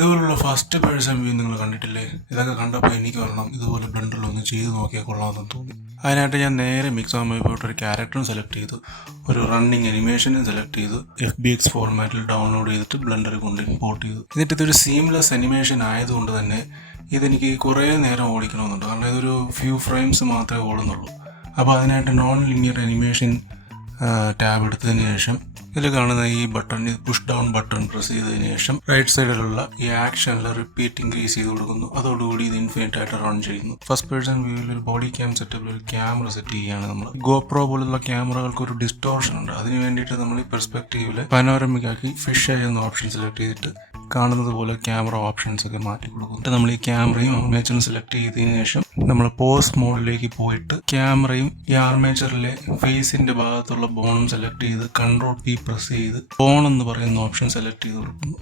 ഇതുപോലുള്ള first person view നിങ്ങൾ കണ്ടിട്ടില്ലേ? ഇതൊക്കെ കണ്ടപ്പോൾ എനിക്ക് വരണം ഇതുപോലെ ബ്ലെൻഡറിലൊന്ന് ചെയ്ത് നോക്കിയാൽ കൊള്ളാമെന്ന് തോന്നി. അതിനായിട്ട് ഞാൻ നേരെ മിക്സാമയിൽ പോയിട്ട് ഒരു ക്യാരക്ടറും സെലക്ട് ചെയ്തു, ഒരു റണ്ണിങ് അനിമേഷനും സെലക്ട് ചെയ്തു, FBX ഫോർമാറ്റിൽ ഡൗൺലോഡ് ചെയ്തിട്ട് ബ്ലെൻഡറിൽ കൊണ്ട് ഇമ്പോർട്ട് ചെയ്തു. എന്നിട്ട് ഇതൊരു സീംലെസ് അനിമേഷൻ ആയതുകൊണ്ട് തന്നെ ഇതെനിക്ക് കുറേ നേരം ഓടിക്കണമെന്നുണ്ട്. കാരണം ഇതൊരു ഫ്യൂ ഫ്രെയിംസ് മാത്രമേ ഓടുന്നുള്ളൂ. അപ്പോൾ അതിനായിട്ട് നോൺ ലീനിയർ അനിമേഷൻ ടാബ് എടുത്തതിന് ശേഷം ഇതിൽ കാണുന്ന ഈ button, push down button press ചെയ്തതിന് ശേഷം റൈറ്റ് സൈഡിലുള്ള ഈ ആക്ഷനിൽ റിപ്പീറ്റ് ഇൻക്രീസ് ചെയ്ത് കൊടുക്കുന്നു. അതോടുകൂടി ഇത് ഇൻഫിനിറ്റ് ആയിട്ട് റൺ ചെയ്യുന്നു. ഫസ്റ്റ് പേഴ്സൺ വ്യൂവിൽ ഒരു ബോഡി ക്യാം സെറ്റപ്പിൽ ഒരു ക്യാമറ സെറ്റ് ചെയ്യുകയാണ് നമ്മൾ. GoPro പോലുള്ള ക്യാമറകൾക്ക് ഒരു ഡിസ്റ്റോർഷൻ ഉണ്ട്. അതിന് വേണ്ടിയിട്ട് നമ്മൾ ഈ പെർസ്പെക്റ്റീവിൽ പനോരമിക് ആക്കി ഫിഷ് ഐ എന്ന ഓപ്ഷൻ സെലക്ട് ചെയ്തിട്ട് കാണുന്നത് പോലെ ക്യാമറ ഓപ്ഷൻസ് ഒക്കെ മാറ്റി കൊടുക്കും. നമ്മൾ ഈ ക്യാമറയും ആർമേച്ചറും സെലക്ട് ചെയ്തതിനു ശേഷം നമ്മൾ പോസ് മോഡിലേക്ക് പോയിട്ട് ക്യാമറയും ഈ ആർമേച്ചറിലെ ഫേസിന്റെ ഭാഗത്തുള്ള ബോണും സെലക്ട് ചെയ്ത് Ctrl+P പ്രസ് ചെയ്ത് ബോൺ എന്ന് പറയുന്ന ഓപ്ഷൻ സെലക്ട് ചെയ്ത് കൊടുക്കുന്നു.